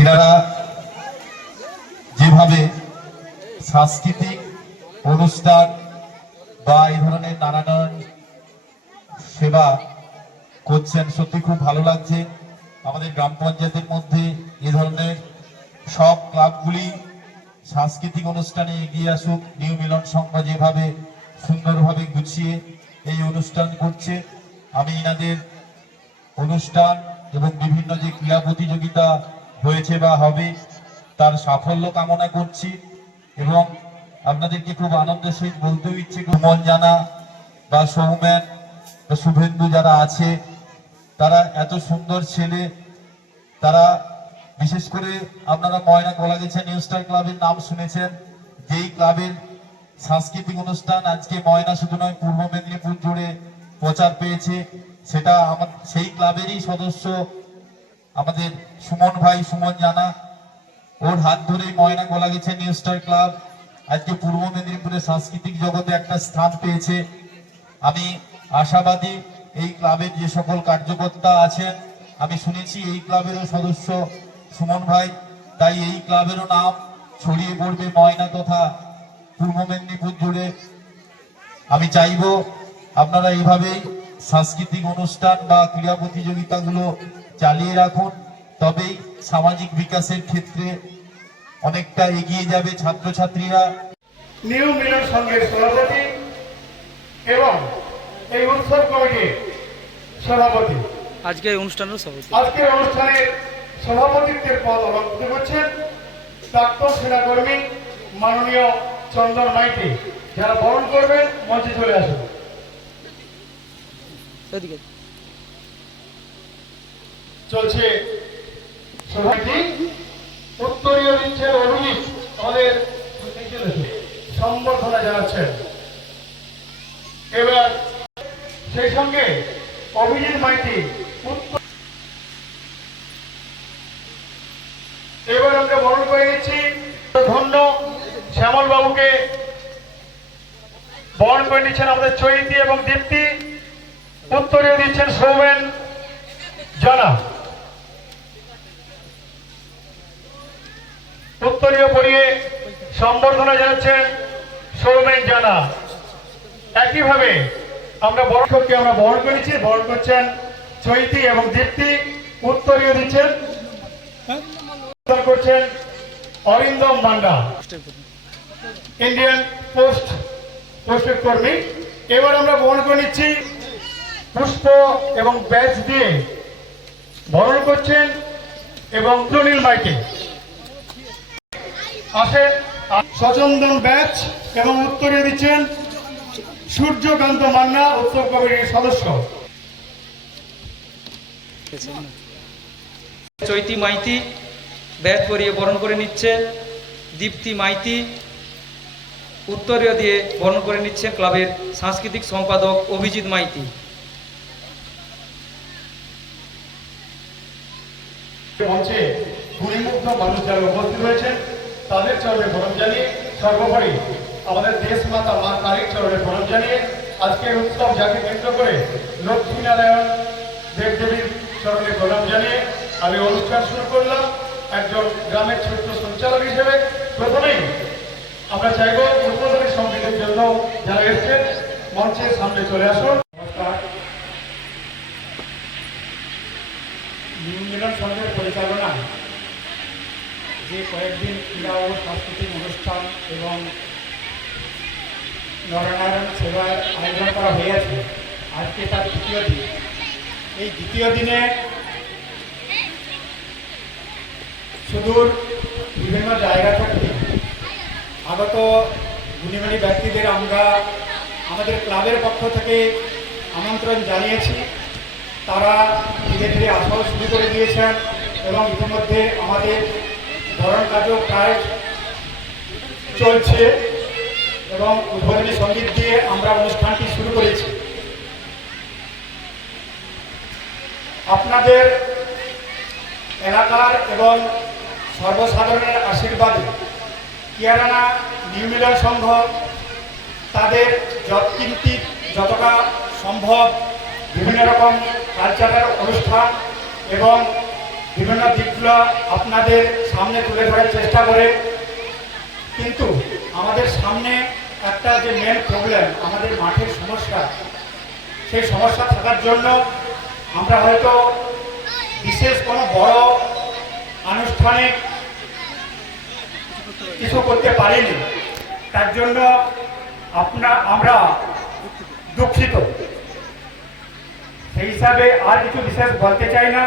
এনারা যেভাবে সাংস্কৃতিক অনুষ্ঠান বা এই ধরনের নানান সেবা করছেন, সত্যি খুব ভালো লাগছে। আমাদের গ্রাম পঞ্চায়েতের মধ্যে এ ধরনের সব ক্লাবগুলি সাংস্কৃতিক অনুষ্ঠানে এগিয়ে আসুক, নিউ মিলন সংঘ যেভাবে সুন্দরভাবে গুছিয়ে এই অনুষ্ঠান করছে, আমি এনাদের অনুষ্ঠান এবং বিভিন্ন যে ক্রীড়া প্রতিযোগিতা হয়েছে বা হবে, তার সাফল্য কামনা করছি এবং আপনাদেরকে খুব আনন্দের সহিত বলতেও ইচ্ছে মন জানা বা সৌমেন বা শুভেন্দু যারা আছে, তারা এত সুন্দর ছেলে, তারা বিশেষ করে আপনারা ময়না কলাগেছা নিউ স্টার ক্লাবের নাম শুনেছেন, যেই ক্লাবের সাংস্কৃতিক অনুষ্ঠান আজকে ময়না শুধু নয়, পূর্ব মেদিনীপুর জুড়ে প্রচার পেয়েছে। সেটা আমার, সেই ক্লাবেরই সদস্য আমাদের সুমন ভাই, সুমন জানা। ওর হাত ধরেই ময়না গলা গেছে নিউ স্টার ক্লাব। আজকে পূর্ব মেদিনীপুরের সাংস্কৃতিক জগতে একটা স্থান পেয়েছে। আমি আশাবাদী এই ক্লাবের যে সকল কার্যকর্তা আছেন, আমি শুনেছি এই ক্লাবেরও সদস্য সুমন ভাই। তাই এই ক্লাবেরও নাম ছড়িয়ে পড়বে ময়না তথা পূর্ব মেদিনীপুর জুড়ে। আমি চাইব আপনারা এইভাবেই সাংস্কৃতিক অনুষ্ঠান বা ক্রীড়া প্রতিযোগিতাগুলো চালিয়ে রাখুন। তবেই সামাজিক বিকাশের ক্ষেত্রে অনেকটা এগিয়ে যাবে ছাত্রছাত্রীরা। নিউ মিলন সংঘের সভাপতি এবং এই উৎসব কমিটির সভাপতি। আজকে অনুষ্ঠানের সভাপতি। আজকের অনুষ্ঠানের সভাপতিত্বের পদ অলঙ্কৃত করছেন প্রাক্তন সেনাকর্মী মাননীয় চন্দন মাইতি। যারা বরণ করবেন মঞ্চে চলে আসুন। এদিকে চলছে সভাটি। উত্তরীয় দিচ্ছেন অভিজিৎ আমাদের সম্বর্ধনা জানাচ্ছেন। এবার সেই সঙ্গে অভিজিৎ মাইতি এবার আমরা বরণ করে নিচ্ছি। ধন্য শ্যামল বাবুকে বরণ করে নিচ্ছেন আমাদের চৈতি এবং দীপ্তি। উত্তরীয় দিচ্ছেন সৌমেন জানা। উত্তরীয় পড়িয়ে সম্বর্ধনা জানাচ্ছেন সৌমেন জানা। একইভাবে আমরা বরণকে আমরা বরণ করেছি, বরণ করছেন চৈতি এবং দীপ্তি। উত্তরীয় দিচ্ছেন, উত্তর করছেন অরিন্দম মান্ডা ইন্ডিয়ান পোস্ট, পোস্টের কর্মী। এবার আমরা বহন করে নিচ্ছি পুষ্প এবং ব্যাচ দিয়ে বরণ করছেন এবং সুনীল মাইকে আসেন সচন্দন ব্যাচ এবং উত্তরে দিচ্ছেন সূর্যকান্ত মান্না, উত্তর কমিটির সদস্য। চৈতি মাইতি ব্যাচ পরিয়ে বরণ করে নিচ্ছে, দীপ্তি মাইতি উত্তরীয় দিয়ে বরণ করে নিচ্ছে ক্লাবের সাংস্কৃতিক সম্পাদক অভিজিৎ মাইতি। মঞ্চে গুণিমুগ্ধ মানুষ যারা উপস্থিত হয়েছেন তাদের চরণে প্রণাম জানিয়ে সর্বোপরি আমাদের দেশ মাতা মা তারিখ চরণে প্রণাম জানিয়ে আজকের উৎসব যাকে কেন্দ্র করে লক্ষ্মীনারায়ণ দেবদেবীর চরণে প্রণাম জানিয়ে আমি অনুষ্ঠান শুরু করলাম একজন গ্রামের ছোট্ট সঞ্চালক হিসেবে। প্রথমেই আমরা চাইব উদ্বোধনী সঙ্গীতের জন্য যারা এসছেন, মঞ্চের সামনে চলে আসুন। নিউ মিলন সংঘের পরিচালনায় যে কয়েকদিন ক্রীড়া ও সাংস্কৃতিক অনুষ্ঠান এবং নরনারায়ণ সেবার আয়োজন করা হয়েছে, আজকে তার দ্বিতীয় দিন। এই দ্বিতীয় দিনে সুদূর বিভিন্ন জায়গা থেকে আগত গুণীমানী ব্যক্তিদের আমরা আমাদের ক্লাবের পক্ষ থেকে আমন্ত্রণ জানিয়েছি। তারা ধীরে আসাও শুরু করে দিয়েছেন এবং ইতিমধ্যে আমাদের ধরন কাজও প্রায় চলছে এবং উদ্বোধনী সংগীত দিয়ে আমরা অনুষ্ঠানটি শুরু করেছি। আপনাদের এলাকার এবং সর্বসাধারণের আশীর্বাদে কিয়ারানা নিউ মিলন সংঘ তাদের যৎকিঞ্চিত যতটা সম্ভব বিভিন্ন রকম কালচারাল অনুষ্ঠান এবং বিভিন্ন দিকগুলো আপনাদের সামনে তুলে ধরার চেষ্টা করে। কিন্তু আমাদের সামনে একটা যে মেন প্রবলেম আমাদের মাঠের সমস্যা, সেই সমস্যা থাকার জন্য আমরা হয়তো বিশেষ কোনো বড় আনুষ্ঠানিক কিছু করতে পারিনি। তার জন্য আপনা, আমরা দুঃখিত। সেই হিসাবে আর কিছু বিশেষ বলতে চাই না